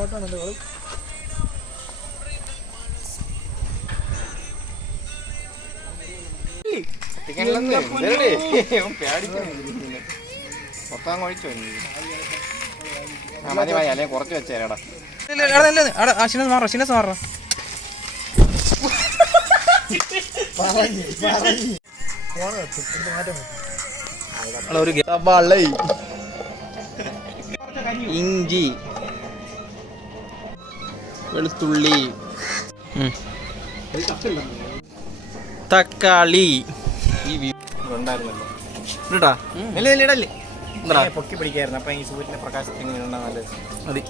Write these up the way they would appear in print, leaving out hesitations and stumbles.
ഓട്ടാണല്ലോ മൊത്തം കഴിച്ചോ മതി മതി അല്ലെങ്കിൽ കുറച്ച് വെച്ചേരാടാ. ഇഞ്ചി, വെളുത്തുള്ളി, തക്കാളി പൊക്കി പിടിക്കായിരുന്നു. അപ്പൊ ഈ സൂര്യന്റെ പ്രകാശത്തിന് നല്ലത് മതി.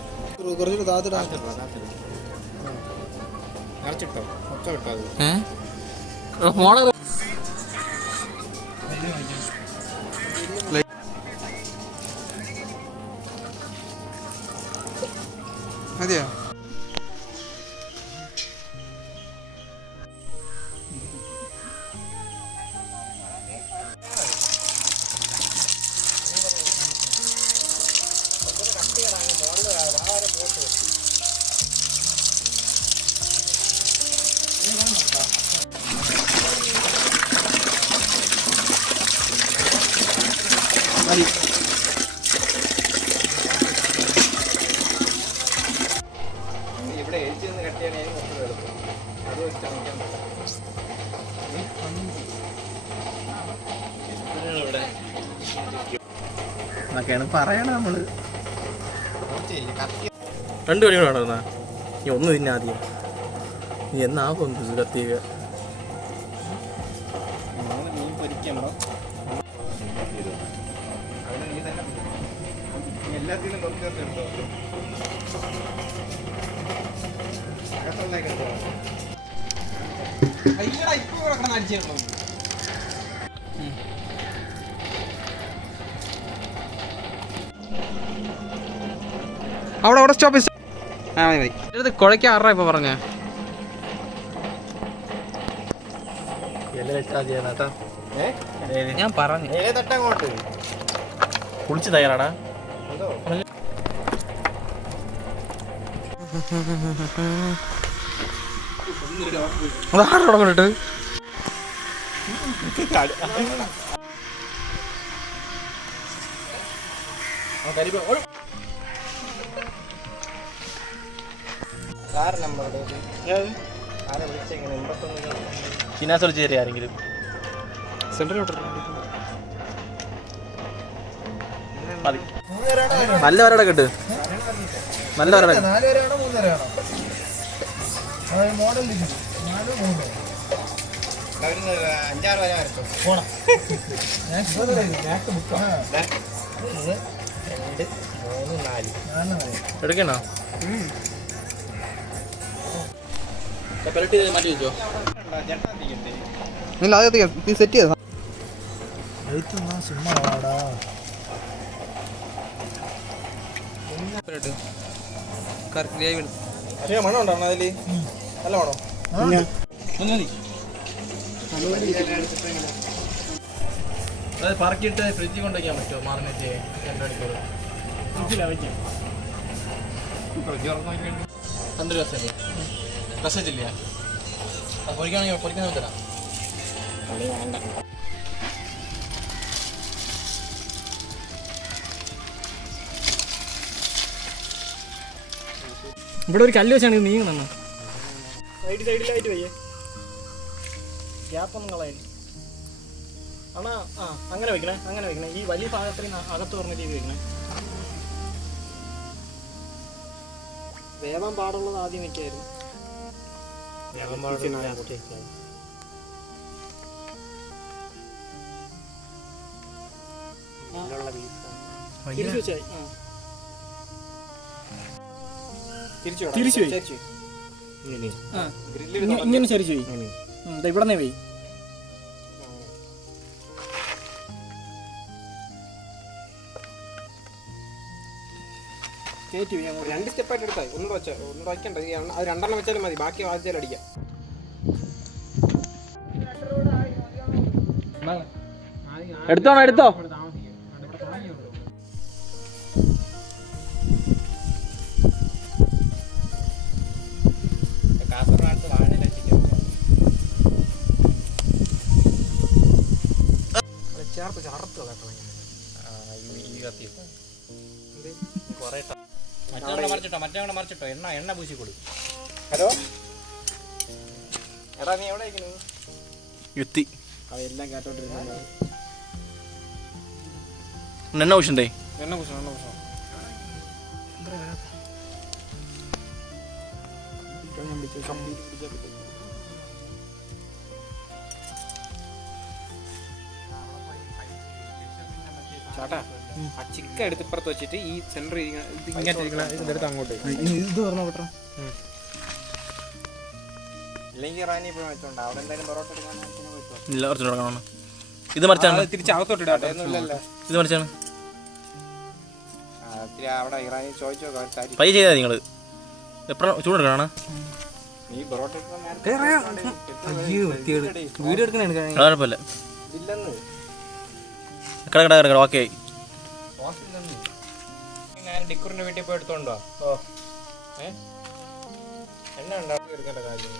നിറച്ചിട്ടോ ഒച്ച വിട്ടോ അത് മതിയോ? ഇവിടെ എഴുതി നിന്ന് കട്ടിയാണ് കുറച്ച് എളുപ്പം. അത് വെച്ചാൽ എന്നൊക്കെയാണ് പറയണ നമ്മള്. 2 മണിക്കൂർ നടന്നാ നീ ഒന്ന് തിന്നെ ആദ്യം. നീ എന്നാ കൊണ്ടു കത്തിയ മീൻ പൊരിക്കണോ? എല്ലാത്തിനും കുറച്ചെടുത്തോ അകത്തുള്ളേക്കെടുത്തോ. അവിടെ സ്റ്റോപ്പ്. ആ മതി മതി. ഇത് കുഴയ്ക്ക് 6 ഇപ്പൊ പറഞ്ഞ ഞാൻ പറഞ്ഞു. തട്ടങ്ങോട്ട് കുളിച്ച് തയ്യാറാടാ. അതാരോടെ കൊണ്ടിട്ട് ഷിനാസ് വിളിച്ച് തരിക ആരെങ്കിലും. നല്ല വരട കേട്ട് നല്ല വരട. എടുക്കണോ? മാറ്റി വെച്ചോ. ഇല്ല അത് സെറ്റ് ചെയ്ത മണം ഉണ്ടോ അതില്? നല്ല മണോ? അത് പറക്കിയിട്ട് ഫ്രിഡ്ജിൽ കൊണ്ടുവയ്ക്കാൻ പറ്റുമോ? മാറിനേറ്റ് 2 മണിക്കൂർ ഫ്രിഡ്ജിലാണ് വയ്ക്കാം. എന്ത് രസമല്ലേ? രസമില്ല പൊരിക്കുകയാണെങ്കിൽ പൊരിക്കാൻ തരാം. ഇവിടെ ഒരു കല്ല് വെച്ചാണ് നീങ്ങണം. സൈഡിലായിട്ട് വയ്യേ, ഗ്യാപ്പൊന്നും കളയില്ല. ആണാ അങ്ങനെ വെക്കണേ. ഈ വലിയ ഭാഗത്തിന് അകത്ത് പറഞ്ഞ രീതി വെക്കണേ. വേവാൻ പാടുള്ളത് ആദ്യം വെക്കായിരുന്നു. തിരിച്ചു ഇങ്ങനെ ചരിച്ചു പോയി. ഇവിടെ നിന്ന് പോയി. 2 സ്റ്റെപ്പായിട്ട് എടുത്താൽ ഒന്നുകൂടെ വെച്ചാൽ ഒന്നുകൂടെ വയ്ക്കണ്ട. അത് 2 വെച്ചാലും മതി, ബാക്കി ആദ്യം അടിക്കാം. എടുത്തോണോ എടുത്തോ. ചേർത്ത് ചറത്ത് മറിച്ചിട്ടോ എണ്ണ പൂശി കൊടു. ഹലോ എടാ, നീ എവിടെ ഇരിക്കുന്നു? യുത്തി അതെല്ലാം കേട്ടോണ്ടിരുന്നു. എണ്ണ പൂശണ്ടേ? എണ്ണ പൂശണം, എണ്ണ പൂശണം. ചേട്ടാ, ആ ചിക്ക എടുത്ത് ഇപ്പുറത്ത് വെച്ചിട്ട് ഈ സെന്റർ ഇതെടുത്ത് അങ്ങോട്ട് ഇത് പറഞ്ഞ കേട്ടോ. ഇല്ലെങ്കിൽ റാനി ഇപ്പോഴും വെച്ചോണ്ട് അവിടെ എന്തായാലും പൊറോട്ട ഇല്ല, കുറച്ച് ഇത് മറിച്ചാണ്. തിരിച്ച് അകത്തോട്ടിടാട്ടെ. ഒന്നുമില്ലല്ലോ, ഇത് മറിച്ചാണ്. അവിടെ ഇറാനി ചോദിച്ചോ. പൈ ചെയ്താൽ നിങ്ങൾ എപ്പോഴും ചൂടെടുക്കണം. നീ പൊറോട്ട വീഡിയോ എടുക്കണേ, കുഴപ്പമില്ല. ഇല്ലെന്ന് കിട ഓക്കെ. ഞാൻ ഡിക്കുറിന്റെ വീട്ടിൽ പോയി എടുത്തോണ്ടോ? എണ്ണ ഉണ്ടാക്കി എടുക്കേണ്ട കാര്യം.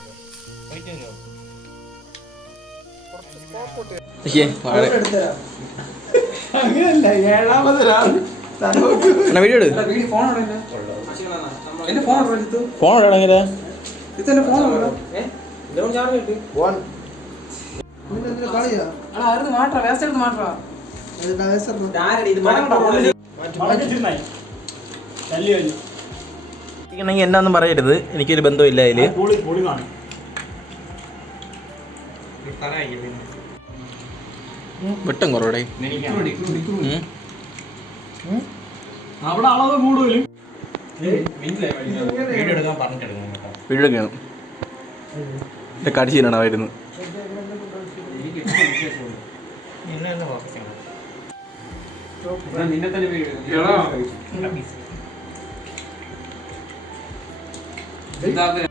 അങ്ങനെയല്ല, 7ാമത് എന്നാന്നും പറയരുത്, എനിക്കൊരു ബന്ധമില്ല അതില്. വെട്ടം കുറവിടെ അവിടെ അളവ് കൂടുതലും വീഡിയോ എടുക്കണം. എന്റെ കടിച്ചീനാണ് വരുന്നത്. നിന്നെ തന്നെ